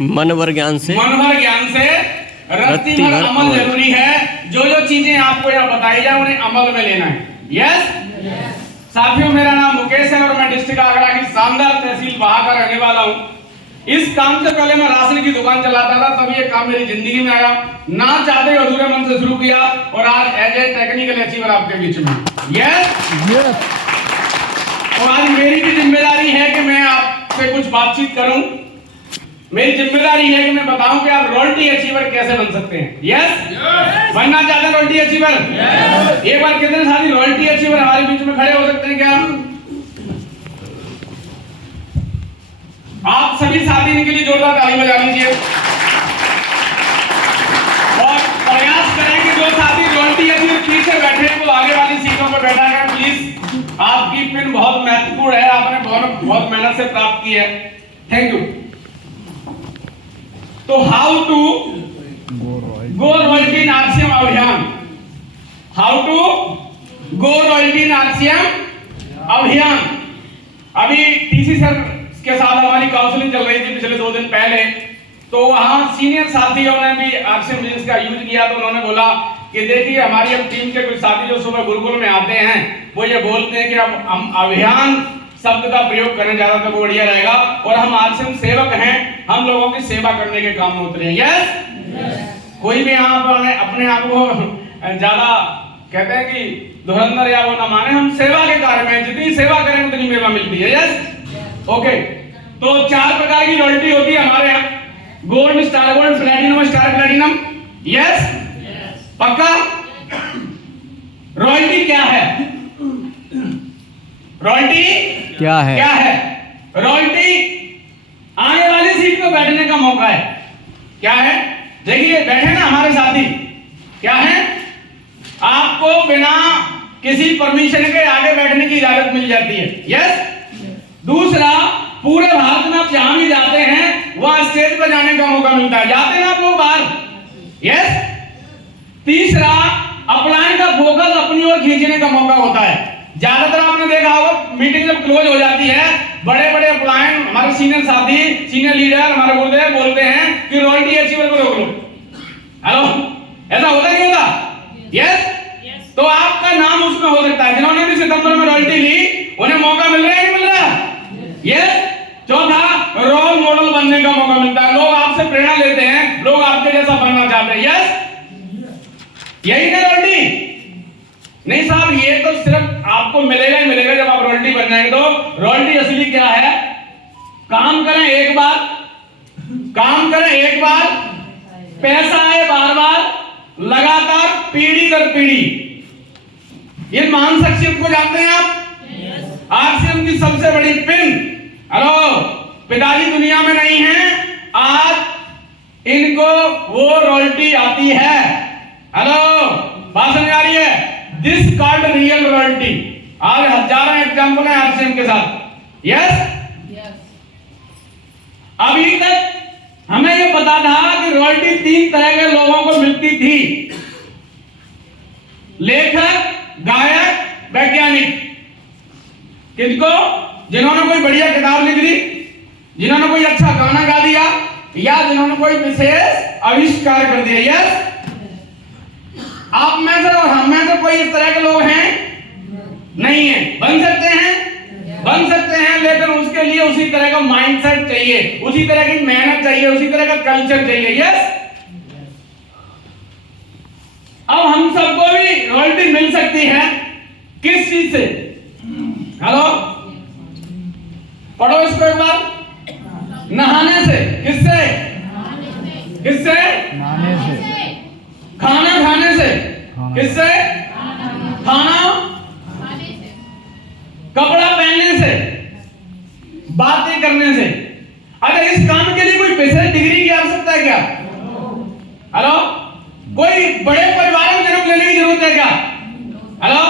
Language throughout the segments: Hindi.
मन भर ज्ञान से रत्ती भर अमल जरूरी है। जो जो चीजें आपको यहाँ बताई जाए उन्हें अमल में लेना है। यस साथियों, मेरा नाम मुकेश है और मैं डिस्ट्रिक्ट आगरा की शानदार तहसील बहा का रहने वाला हूँ। इस काम से पहले मैं राशन की दुकान चलाता था, तब ये काम मेरी जिंदगी में आया। ना चाहते अधूरे मन से शुरू किया और आज एज ए टेक्निकल अचीवर आपके बीच में। यस और आज मेरी भी जिम्मेदारी है कि मैं आपसे कुछ बातचीत करूं। मेरी जिम्मेदारी है कि मैं बताऊं कि आप रॉयल्टी अचीवर कैसे बन सकते हैं। यस बनना चाहते हैं रॉयल्टी अचीवर? एक बार कितने सारी रॉयल्टी अचीवर हमारे बीच में खड़े हो सकते हैं क्या? आप सभी साथी इनके लिए जोरदार ताली बजा लीजिए और प्रयास करें कि जो साथी रॉयल्टी अचीवर पीछे बैठे हैं वो आगे वाली सीटों पर बैठा है। प्लीज, आपकी पिन बहुत महत्वपूर्ण है, आपने बहुत मेहनत से प्राप्त की है। Thank you. तो how to go royalty in RCM अभियान, how to go royalty in RCM अभियान। अभी टीसी सर के साथ हमारी काउंसलिंग चल रही थी पिछले 2 दिन पहले, तो वहां सीनियर साथियों ने भी आरसीएम बिजनेस का यूज किया। तो उन्होंने बोला कि देखिए हमारी अब टीम के कुछ साथी जो सुबह गुरुकुल में आते हैं वो ये बोलते हैं कि अब हम अभियान शब्द का प्रयोग करें ज्यादा तो वो बढ़िया रहेगा और हम आरसीएम सेवक हैं, हम लोगों की सेवा करने के काम में उतरे हैं। यस कोई भी यहाँ अपने आप को ज्यादा कहते हैं कि धुरंधर या वो ना माने, हम सेवा के कार्य में जितनी सेवा करें उतनी मेवा मिलती है। Yes okay. तो 4 प्रकार की रॉयल्टी होती है हमारे यहाँ, gold, star gold, platinum, star platinum. Yes पक्का? रॉयल्टी क्या है? रॉयल्टी क्या है? रॉयल्टी आने वाली सीट पर बैठने का मौका है। क्या है? देखिए बैठे ना हमारे साथी, क्या है? आपको बिना किसी परमिशन के आगे बैठने की इजाजत मिल जाती है। यस दूसरा, पूरे भारत में आप जहां भी जाते हैं वहां स्टेज पर जाने का मौका मिलता है। जाते हैं आप लोग बाहर? यस तीसरा, अपलायन का फोकस अपनी ओर खींचने का मौका होता है। ज्यादातर आपने देखा होगा मीटिंग जब क्लोज हो जाती है, बड़े बड़े अपलायन हमारे सीनियर साथी, सीनियर लीडर हमारे बोलते हैं कि रॉयल्टी अचीवर को रोक लो। हेलो, ऐसा होता नहीं होता? यस तो आपका नाम उसमें हो सकता है। जिन्होंने भी सितंबर में रॉयल्टी ली उन्हें मौका मिल रहा है नहीं मिल रहा? यस चौथा, रोल मॉडल बनने का मौका मिलता है। लोग आपसे प्रेरणा लेते हैं, लोग आपके जैसा बनना चाहते हैं। यस यही ना रॉयल्टी? नहीं साहब, ये तो सिर्फ आपको मिलेगा ही मिलेगा जब आप रॉयल्टी बन जाएंगे। तो रॉयल्टी असली क्या है? काम करें एक बार, पैसा आए बार बार, लगातार पीढ़ी दर पीढ़ी। ये महान शख्सियत को जानते हैं आप? आरसीएम की सबसे बड़ी पिन। हेलो, पिताजी दुनिया में नहीं है, आज इनको वो रॉयल्टी आती है। हेलो, बात समझ आ रही है? This called real royalty. आज हजारों एग्जाम्पल है आरसीएम के साथ। यस अभी तक हमें यह पता था कि रॉयल्टी 3 तरह के लोगों को मिलती थी, लेखक, गायक, वैज्ञानिक। किनको? जिन्होंने कोई बढ़िया किताब लिख दी, जिन्होंने कोई अच्छा गाना गा दिया, या जिन्होंने कोई विशेष आविष्कार कर दिया। यस आप में से और हम में से कोई इस तरह के लोग हैं? नहीं है। बन सकते हैं, लेकिन उसके लिए उसी तरह का माइंडसेट चाहिए, उसी तरह की मेहनत चाहिए, उसी तरह का कल्चर चाहिए। यस अब हम सबको भी रॉयल्टी मिल सकती है। किस चीज से? हेलो, पढ़ो इसको एक बार। नहाने से। किससे? नहाने से। खाना खाने से। किससे? खाना कपड़ा पहनने से, बातें करने से। अगर इस काम के लिए कोई विशेष डिग्री की आवश्यकता है क्या? हेलो, कोई बड़े परिवार में जन्म लेने की जरूरत है क्या? हेलो,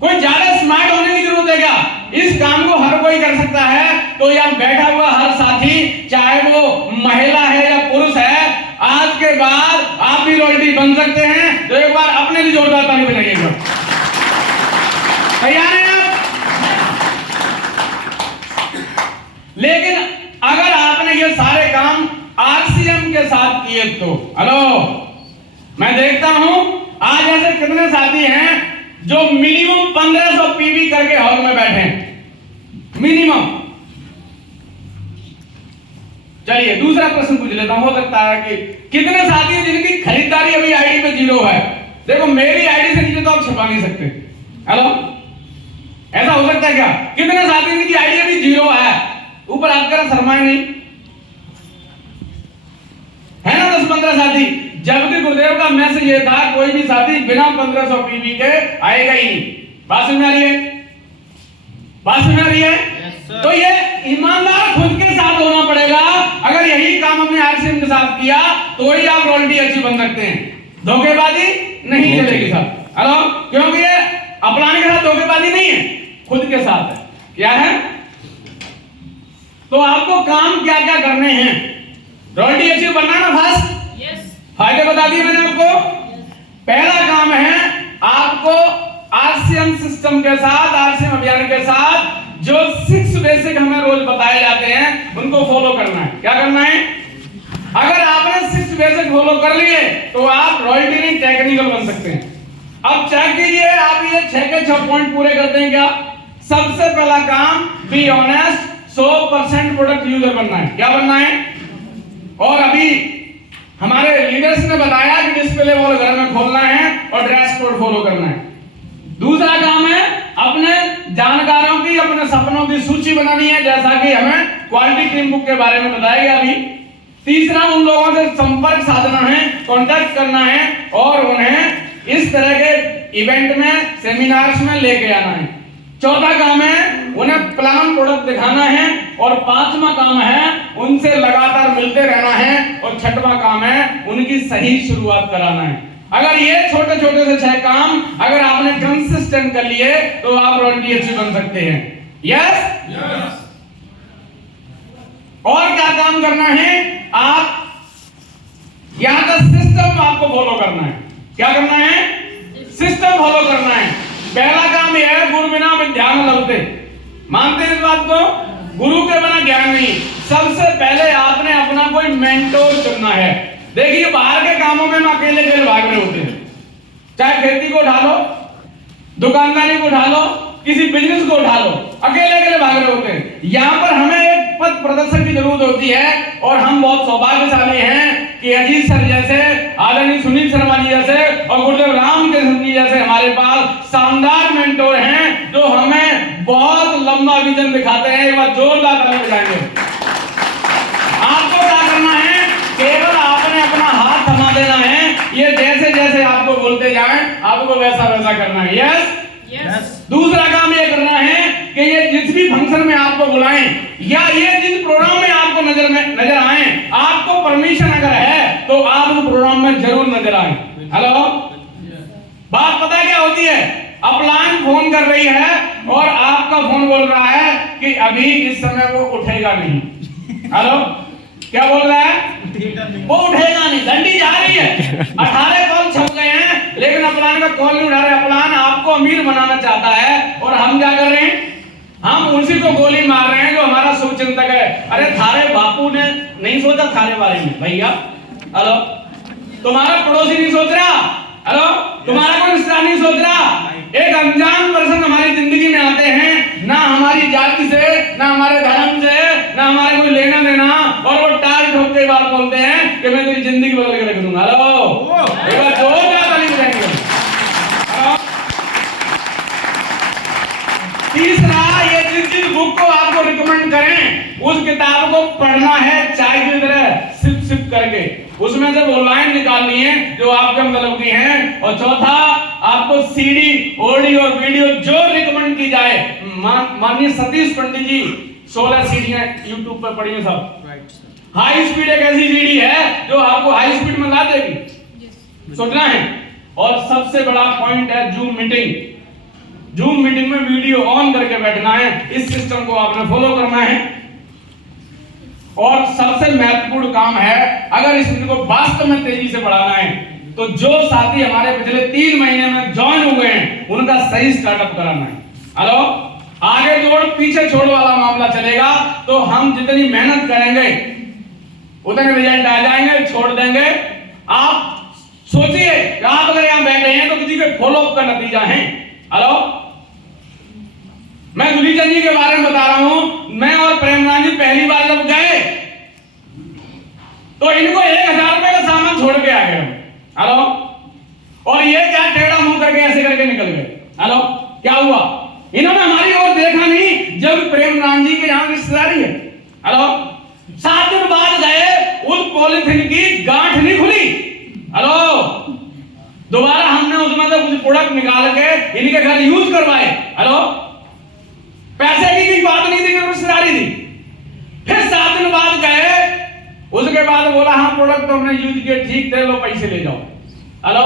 कोई ज्यादा स्मार्ट होने की जरूरत है क्या? इस काम को हर कोई कर सकता है। तो यहाँ बैठा हुआ हर साथी, चाहे वो महिला है या पुरुष है, आज के बाद आप भी रॉयल्टी बन सकते हैं। तो एक बार अपने लिए जोरदार ताली बजाइएगा। तैयार हैं आप? लेकिन अगर आपने ये सारे काम आरसीएम के साथ किए तो। हेलो, मैं देखता हूं आज ऐसे कितने साथी हैं जो मिनिमम 1500 पीवी करके हॉल में बैठे हैं, मिनिमम। चलिए दूसरा प्रश्न पूछ लेता हूं, हो सकता है कि कितने साथी हैं जिनकी खरीदारी अभी आईडी पे 0 है। देखो मेरी आईडी से नीचे तो आप छपा नहीं सकते। हेलो, ऐसा हो सकता है क्या? कितने साथी हैं जिनकी आईडी अभी 0 है? ऊपर हाथ करा, शर्माए नहीं, है ना 10-15 साथी। जबकि गुरुदेव का मैसेज ये था कोई भी साथी बिना 1500 पीवी के आएगा ही नहीं। बात समझ आ रही है? बात समझ आ रही है? तो ये ईमानदार खुद के साथ होना पड़ेगा। अगर यही काम हमने आरसीएम के साथ किया तो ही आप रॉयल्टी अच्छी बन सकते हैं, धोखेबाजी नहीं चलेगी साहब। हेलो, क्योंकि ये अपनाने के साथ धोखेबाजी नहीं है, खुद के साथ है। क्या है? तो आपको काम क्या क्या करने हैं रॉयल्टी अच्छी बनना ना? फर्स्ट फायदे बता दिए मैंने आपको। पहला काम है आपको आरसीएम सिस्टम के साथ, आरसीएम अभियान के साथ जो 6 बेसिक हमें रोज बताए जाते हैं उनको फॉलो करना है। क्या करना है? अगर आपने 6 बेसिक फॉलो कर लिए तो आप रॉयल्टी नहीं टेक्निकल बन सकते हैं। अब चेक कीजिए आप ये 6 के 6 पॉइंट पूरे करते हैं क्या? सबसे पहला काम बी ऑनेस्ट, 100% प्रोडक्ट यूजर बनना है। क्या बनना है? और अभी हमारे लीडर्स ने बताया कि डिस्प्ले वॉल घर में खोलना है और ड्रेस कोड फॉलो करना है। दूसरा काम है अपने जानकारों की, अपने सपनों की सूची बनानी है, जैसा कि हमें क्वालिटी टीम बुक के बारे में बताया गया अभी। तीसरा उन लोगों से संपर्क साधना है, कांटेक्ट करना है और उन्हें इस तरह के इवेंट में, सेमिनार्स में लेके आना है। चौथा काम है उन्हें प्लान प्रोडक्ट दिखाना है और पांचवा काम है उनसे लगातार मिलते रहना है और छठवां काम है उनकी सही शुरुआत कराना है। अगर ये छोटे छोटे से 6 काम अगर आपने कंसिस्टेंट कर लिए तो आप रॉयल्टी अच्छी बन सकते हैं। यस? और क्या काम करना है? आप यहां का सिस्टम आपको फॉलो करना है। क्या करना है? सिस्टम फॉलो करना है। पहला काम यह है गुरु बिना विद्या न लभते। मानते हैं इस बात को? गुरु के बिना ज्ञान नहीं। सबसे पहले आपने अपना कोई मेंटोर चुनना है। देखिए बाहर के कामों में हम अकेले अकेले भाग रहे होते हैं, चाहे खेती को उठा लो, दुकानदारी को उठा लो, किसी बिजनेस को उठा लो, अकेले अकेले भाग रहे होते हैं। यहाँ पर हमें एक पथ प्रदर्शक की जरूरत होती है और हम बहुत सौभाग्यशाली हैं कि अजीत सर जैसे, आदरणीय सुनील शर्मा जी जैसे और गुरुदेव रामकृष्ण जी जैसे हमारे पास शानदार मेंटोर हैं जो हमें बहुत लंबा विजन दिखाते हैं। एक बार जोरदार ताली बजाएंगे। आपको क्या करना है? केवल आपने अपना हाथ थमा देना है। ये जैसे जैसे आपको बोलते जाएं आपको वैसा वैसा करना है। यस? दूसरा काम ये करना है कि ये जिस भी फंक्शन में आपको बुलाएं या ये जिस प्रोग्राम में आपको नजर आए, आपको परमिशन अगर है तो आप उस प्रोग्राम में जरूर नजर आए। हेलो, बात पता है क्या होती है? अपलाइन फोन कर रही है और आपका फोन बोल रहा है कि अभी इस समय वो उठेगा नहीं। हेलो, क्या बोल रहा है? वो उठेगा नहीं, डंडी जा रही है। 18 कॉल छप गए हैं लेकिन अपलान का कॉल नहीं उठा रहे। अपलान आपको अमीर बनाना चाहता है और हम क्या कर रहे हैं? हम उसी को गोली मार रहे हैं जो हमारा शुभचिंतक है। अरे थारे बापू ने नहीं सोचा थारे बारे में भैया। हेलो, तुम्हारा पड़ोसी नहीं सोच रहा। हेलो, तुम्हारा कोई रिश्तेदार नहीं सोच रहा। एक अनजान पर्सन हमारी जिंदगी में आते हैं, ना हमारी जाति से, ना हमारे धर्म से, ना हमारे कोई लेना देना, और वो टाल ठोक के बात बोलते हैं कि मैं तेरी जिंदगी बदल के रख दूंगा। हेलो, एक बार जोरदार ताली बजाएंगे। तीसरा, ये जिस बुक को आपको रिकमेंड करें उस किताब को पढ़ना है चाय की तरह सिप सिप करके, उसमें से वो लाइन निकालनी है जो आपके मतलब की है। और चौथा, आपको सीडी, ऑडियो और वीडियो जो रिकमेंड की जाए, माननीय सतीश पंडित जी 16 सीडियां यूट्यूब पर पड़ी हैं सब। हाई स्पीड एक ऐसी सीडी है जो आपको हाई स्पीड में ला देगी, सोचना है। और सबसे बड़ा पॉइंट है जूम मीटिंग। जूम मीटिंग में वीडियो ऑन करके बैठना है। इस सिस्टम को आपने फॉलो करना है। और सबसे महत्वपूर्ण काम है, अगर इस चीज को वास्तव में तेजी से बढ़ाना है तो जो साथी हमारे पिछले 3 महीने में ज्वाइन हुए हैं उनका सही स्टार्टअप कराना है। हेलो, आगे जोड़ पीछे छोड़ वाला मामला चलेगा तो हम जितनी मेहनत करेंगे उतने रिजल्ट आ जाएंगे, छोड़ देंगे। आप सोचिए आप अगर यहां बैठे हैं तो किसी के फॉलो अप का नतीजा है। हेलो, मैं गुलीचंद जी के बारे में बता रहा हूं। मैं और प्रेमनाथ जी पहली बार जब गए तो इनको 1000 रुपए का सामान छोड़ के आ गए। हेलो, और ये क्या टेढ़ा मुंह करके ऐसे करके निकल गए। हेलो, क्या हुआ? इन्होंने हमारी ओर देखा नहीं जब प्रेमनाथ जी के यहां रिश्तेदारी है। हेलो, 7 दिन बाद गए, उस पॉलिथीन की गांठ नहीं खुली। हेलो, दोबारा हमने उसमें से कुछ प्रोडक्ट निकाल के इनके घर यूज करवाए। हेलो, पैसे की बात नहीं थी, रिश्तेदारी थी। फिर 7 दिन बाद गए, उसके बाद बोला हाँ प्रोडक्ट तो हमने यूज किए, ठीक थे, लो पैसे ले जाओ। हेलो,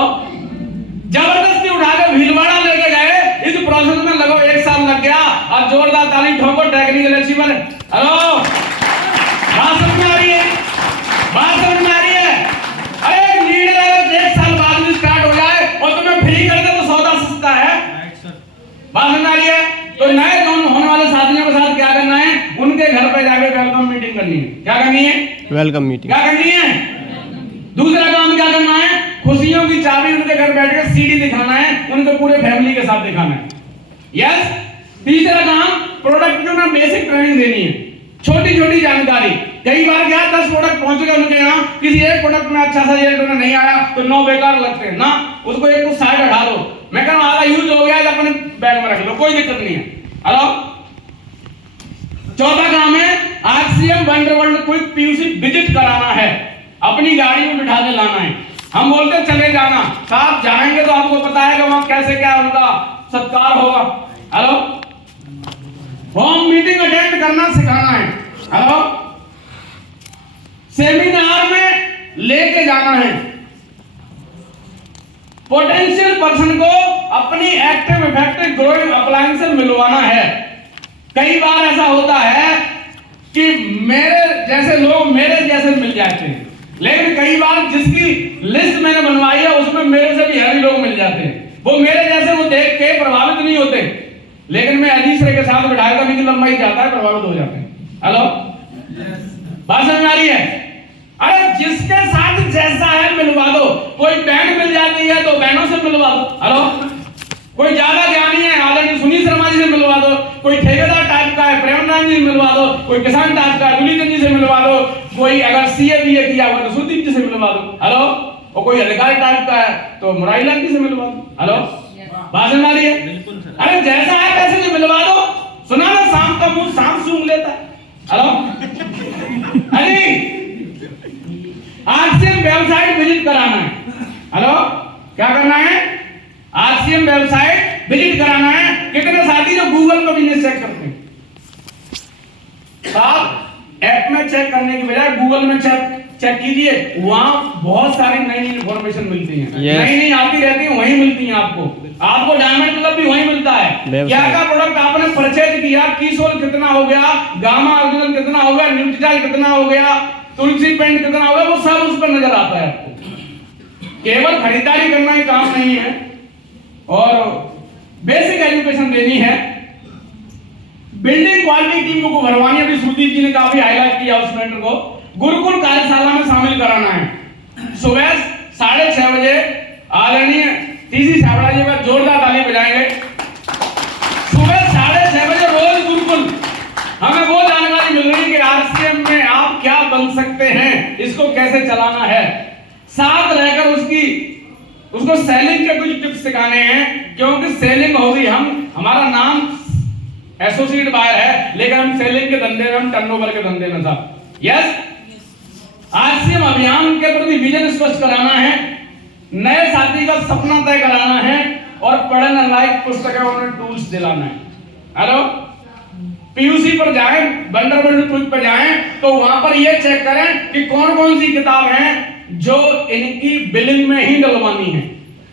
जबरदस्ती उठा के भीलवाड़ा लेके गए। इस प्रोसेस में लगभग 1 साल लग गया। और जोरदार ताली ठोको टेक्निकल अचीवमेंट। हेलो, बात समझ में आ रही है? बात समझ में आ रही है? अरे लीड अगर 1 साल बाद भी स्टार्ट हो जाए और तुम्हें फ्री कर दे तो सौदा सस्ता है। बात समझ में आ रही है? तो नए होने वाले साथियों के साथ क्या करना है? उनके घर पे जाके वेलकम मीटिंग करनी है। क्या करनी है? Welcome meeting. क्या करनी है? दूसरा काम क्या करना है? खुशियों की चाबी उनके घर बैठ के सीडी दिखाना है, उनके पूरे फैमिली के साथ दिखाना है। यस। तीसरा काम, प्रोडक्ट जो ना बेसिक ट्रेनिंग देनी है, छोटी छोटी जानकारी। कई बार क्या 10 प्रोडक्ट पहुंच गए उनके यहाँ, किसी एक प्रोडक्ट में अच्छा सा रिजल्ट उन्हें नहीं आया तो 9 बेकार लगते हैं ना, उसको एक को साइड हटा दो। मैं कह रहा हूं आधा यूज हो गया है, अपने बैग में रख लो, कोई दिक्कत नहीं है। हेलो, चौथा काम है आरसीएम वंडरवर्ल्ड क्विक पीयूसी विजिट कराना है, अपनी गाड़ी में बिठा के लाना है। हम बोलते हैं चले जाना, साहब जाएंगे तो आपको पता है कि वहां कैसे क्या उनका सत्कार होगा। हेलो, होम मीटिंग अटेंड करना सिखाना है। हेलो, सेमिनार में लेके जाना है। पोटेंशियल पर्सन को अपनी एक्टिव इफेक्टिव ग्रोइंग अप्लायंस से मिलवाना है। कई बार ऐसा होता है कि मेरे जैसे लोग मेरे जैसे मिल जाते हैं, लेकिन कई बार जिसकी लिस्ट मैंने बनवाई है उसमें मेरे से भी हैवी लोग मिल जाते हैं। वो मेरे जैसे वो देख के प्रभावित नहीं होते, लेकिन मैं अजीसरे के साथ बिठाया था, मेरी लंबाई जाता है, प्रभावित हो जाते हैं। हेलो, बात समझ में आ रही है? अरे जिसके साथ जैसा है मिलवा दो। कोई बहन मिल जाती है तो बहनों से मिलवा दो। हेलो, कोई ज्यादा ज्ञानी है आदरणीय सुनील शर्मा जी से मिलवा दो, कोई ठेकेदार टाइप का है प्रेमनाथ जी से मिलवा दो, कोई किसान टाइप का है गुलीचंद जी से मिलवा दो, कोई अगर सीए बीए किया हुआ तो सुदीप जी से मिलवा दो। हेलो, और कोई अधिकारी टाइप का है तो मुरारीलाल जी से मिलवा दो। हेलो, बात समझ आ रही है? अरे जैसा है वैसे से मिलवा दो। सुना ना शाम का मुंह शाम सूंघ लेता। हेलो, अरे आरसीएम वेबसाइट विजिट कराना है। हेलो, क्या करना है? आरसीएम वेबसाइट विजिट कराना है। कितने साथी जो गूगल पर बिजनेस चेक करते हैं? आप ऐप में चेक करने की बजाय गूगल में चेक कीजिए, वहां बहुत सारी नई इंफॉर्मेशन मिलती है। नई नई आती रहती है, वहीं मिलती है। आपको डायमंड क्लब भी वहीं मिलता है। क्या क्या प्रोडक्ट आपने परचेज किया, कीसोल कितना हो गया, गामा अर्जुन कितना हो गया, न्यूट्रीटाइल कितना हो गया, तुलसी पेंट कितना हो गया, वो सब उस पर नजर आता है आपको। केवल खरीदारी करना ही काम नहीं है, और बेसिक एजुकेशन देनी है। बिल्डिंग क्वालिटी टीम को भरवानी है। अभी सुदीप जी ने काफी हाईलाइट किया उस मैटर को। गुरुकुल कार्यशाला में शामिल कराना है। सुबह 6:30 बजे आदरणीय टीसी सावड़ा जी का जोरदार ताली बजाएंगे। सुबह 6:30 बजे रोज गुरुकुल। हमें वो जानकारी मिल रही है कि आरसीएम में आप क्या बन सकते हैं, इसको कैसे चलाना है। साथ रहकर उसको सेलिंग के कुछ टिप्स सिखाने हैं, क्योंकि सेलिंग होगी। हमारा नाम एसोसिएट बायर है, लेकिन हम सेलिंग के धंधे में, हम टर्नओवर के धंधे में था। यस, आरसीएम अभियान के प्रति विजन स्पष्ट कराना है, नए साथी का सपना तय कराना है, और पढ़ने लायक पुस्तकें उन्हें टूल्स दिलाना है। हेलो, पीयूसी पर जाएं, वंडरवर्ल्ड क्विक पर जाएं, तो वहां पर ये चेक करें कि कौन कौन सी किताब है जो इनकी बिलिंग में ही डलवानी है।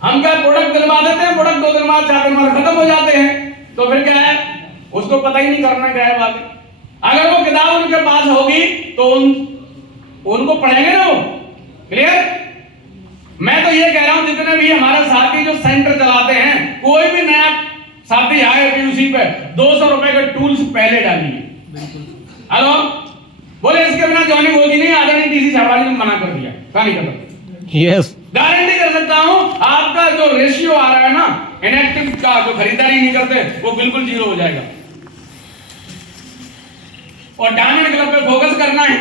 हम क्या प्रोडक्ट दिलवा देते हैं, प्रोडक्ट 2 दिन बाद 4 दिन बाद खत्म हो जाते हैं, तो फिर क्या है, उसको पता ही नहीं करना क्या है बात। अगर वो किताब उनके पास होगी तो उनको पढ़ेंगे ना वो। क्लियर? मैं तो ये कह रहा हूं जितने भी हमारे साथी जो सेंटर चलाते हैं, कोई भी नया साथी आए पीयूसी पे, 200 रुपए के टूल्स पहले डालिए। हेलो, बोले इसके बिना जॉइनिंग होगी नहीं, आदरणीय टीसी छाबड़ा जी ने मना कर दिया, कहानी खत्म। यस, गारंटी कर सकता हूं आपका जो रेशियो आ रहा है ना इनएक्टिव का, जो खरीदारी नहीं करते, वो बिल्कुल जीरो हो जाएगा। और डायमंड क्लब पे फोकस करना है।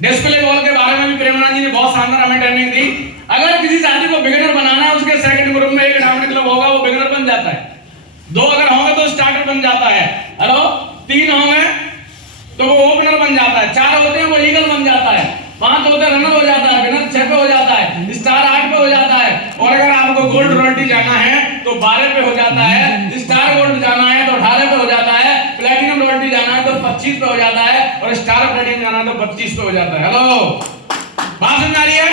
डिस्प्ले बॉल के बारे में भी प्रेमानंद जी ने बहुत शानदार हमें ट्रेनिंग दी। अगर किसी साथी को बिगिनर बनाना है, उसके सेकंड ग्रुप में एक डायमंड क्लब होगा, वो बिगिनर बन जाता है। 2 अगर होंगे तो स्टार्टर बन जाता है, हेलो 3 होंगे तो वो ओपनर बन जाता है, 4 होते हैं वो ईगल बन जाता है, 5 होते हैं रनर हो जाता है, बिगिनर 6 पे हो जाता है, स्टार 8 पे हो जाता है, और अगर आपको गोल्ड रॉयल्टी जाना है तो 12 पे हो जाता है, स्टार गोल्ड जाना है तो 18 पे हो जाता है, प्लैटिनम रॉयल्टी जाना है तो 25 पे हो जाता है, और स्टार प्लैटिनम जाना है तो 25 पे हो जाता है। हेलो, बात समझ आ रही है?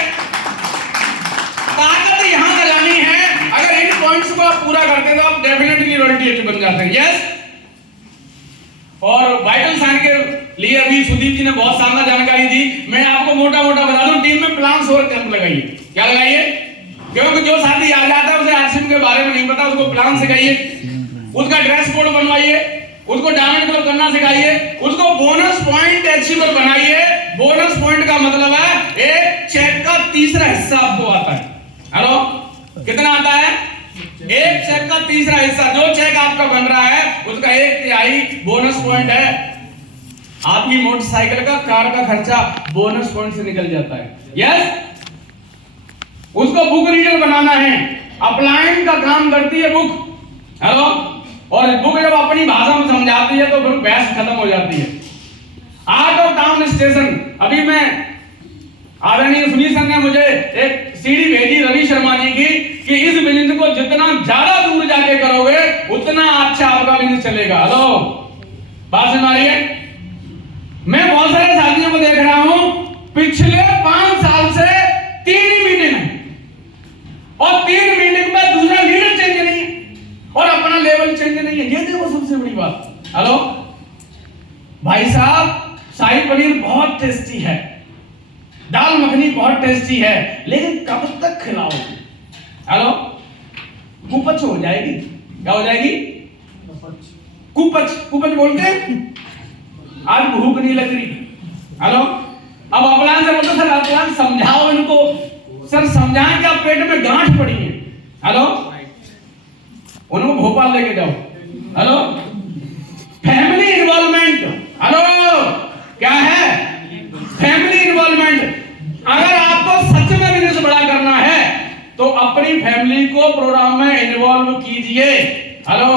ताकत यहां लगानी है। अगर इन पॉइंट्स को आप पूरा करते हैं तो आप डेफिनेटली रॉयल्टी बन जाते हैं। यस, और वाइटल साइन के लिए अभी सुदीप जी ने बहुत शानदार जानकारी दी। मैं आपको मोटा मोटा बता दूं, टीम में प्लान्स और कैंप लगाइए। क्या लगाइए? क्योंकि जो साथी आ जाता है उसे आरसीएम के बारे में नहीं पता, उसको प्लान सिखाइए, उसका ड्रेस कोड बनवाइए, उसको डायमंड क्लब करना सिखाइए, उसको बोनस पॉइंट अचीवर बनाइए। बोनस पॉइंट का मतलब है एक चेक का तीसरा हिस्सा आपको आता है। हेलो, कितना आता है? एक चेक का तीसरा हिस्सा। जो चेक आपका बन रहा है उसका 1/3 बोनस पॉइंट है। आपकी मोटरसाइकिल का, कार का खर्चा बोनस पॉइंट से निकल जाता है। यस, उसको बुक रीडर बनाना है। अपलाइन का काम करती है बुक। हेलो, और बुक जब अपनी भाषा में समझाती है तो फिर बहस खत्म हो जाती है। आर्ट ऑफ टाउन स्टेशन, अभी मैं आदरणीय सुनील सर ने मुझे एक सीडी भेजी रवि शर्मा जी की कि इस बिजनेस को जितना ज्यादा दूर जाके करोगे उतना अच्छा आपका बिजनेस चलेगा। हेलो, बात सुन रही है? मैं बहुत सारे साथियों को देख रहा हूं पिछले 5 साल से 3 ही मीटिंग है, और 3 मीटिंग में दूसरा लीडर चेंज नहीं है और अपना लेवल चेंज नहीं है। ये देखो सबसे बड़ी बात। हेलो भाई साहब, शाही पनीर बहुत टेस्टी है, दाल मखनी बहुत टेस्टी है, लेकिन कब तक खिलाओगे? हेलो, कुपच हो जाएगी। क्या हो जाएगी? कुपच। कुपच बोलते हैं। आज भूख नहीं लग रही। हेलो, अब अपलान से बोलते सर अपलान समझाओ इनको। सर समझाएं कि आप पेट में गांठ पड़ी है। हेलो, उनको भोपाल लेके जाओ। Hello, family involvement. हेलो, क्या है? Family involvement. अगर आपको सच में बिजनेस बड़ा करना है तो अपनी फैमिली को प्रोग्राम में इन्वॉल्व कीजिए। हेलो,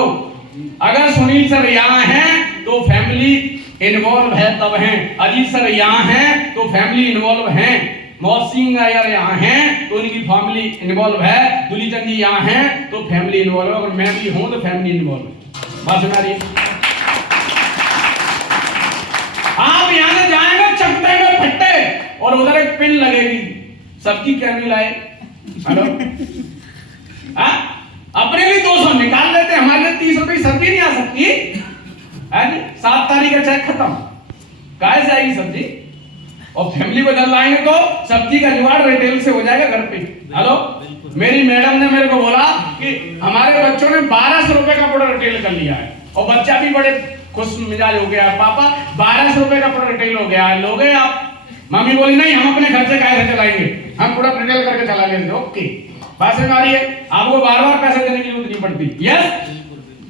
अगर सुनील सर यहाँ हैं तो फैमिली इन्वॉल्व है तब हैं, अजीत सर यहाँ हैं तो फैमिली इन्वॉल्व हैं, मौसिंग यार यहाँ हैं तो उनकी फैमिली इन्वॉल्व है, दुलीचंद जी यहाँ हैं तो फैमिली इन्वॉल्व है, और मैं भी हूं तो फैमिली इन्वॉल्व है। बात सुना रही? आप यहाँ से जाएंगे चकते में फट्टे और उधर एक पिन लगेगी, सब्जी क्या नहीं लाए। हेलो, अपने लिए 200 निकाल लेते, हमारे लिए 30 रुपए सब्जी नहीं आ सकती है जी। 7 तारीख का चेक खत्म, कैसे आएगी सब्जी? और फैमिली को जल लाएंगे तो सब्जी का जुगाड़ रिटेल से हो जाएगा घर पे। हेलो, मेरी मैडम ने मेरे को बोला कि हमारे बच्चों ने 1200 रुपए का प्रोडक्ट रिटेल कर लिया है, और बच्चा भी बड़े खुश मिजाज हो गया, पापा 1200 रुपए का प्रोडक्ट रिटेल हो गया है, लोगे आप? मम्मी बोली नहीं, हम अपने खर्चे कैसे चलाएंगे, हम प्रोडक्ट रिटेल करके चला लेंगे। ओके, बात समझ आ रही है? आपको बार-बार पैसे देने की जरूरत नहीं पड़ती। यस,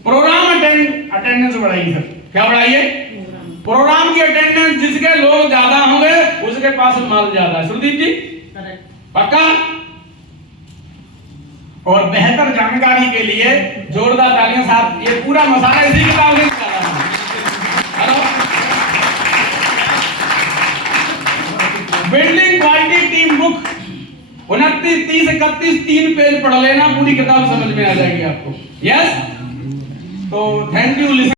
प्रोग्राम अटेंडेंस बढ़ाइए। सर क्या बढ़ाइए? प्रोग्राम की अटेंडेंस। जिसके लोग ज्यादा होंगे उसके पास माल ज्यादा है। सुदीप जी पक्का? और बेहतर जानकारी के लिए जोरदार तालियां साहब। ये पूरा मसाला इसी किताब में निकाला है। Hello, building quality team book 29, 30, 31 3 page पढ़ लेना, पूरी किताब समझ में आ जाएगी आपको। यस, तो थैंक यू।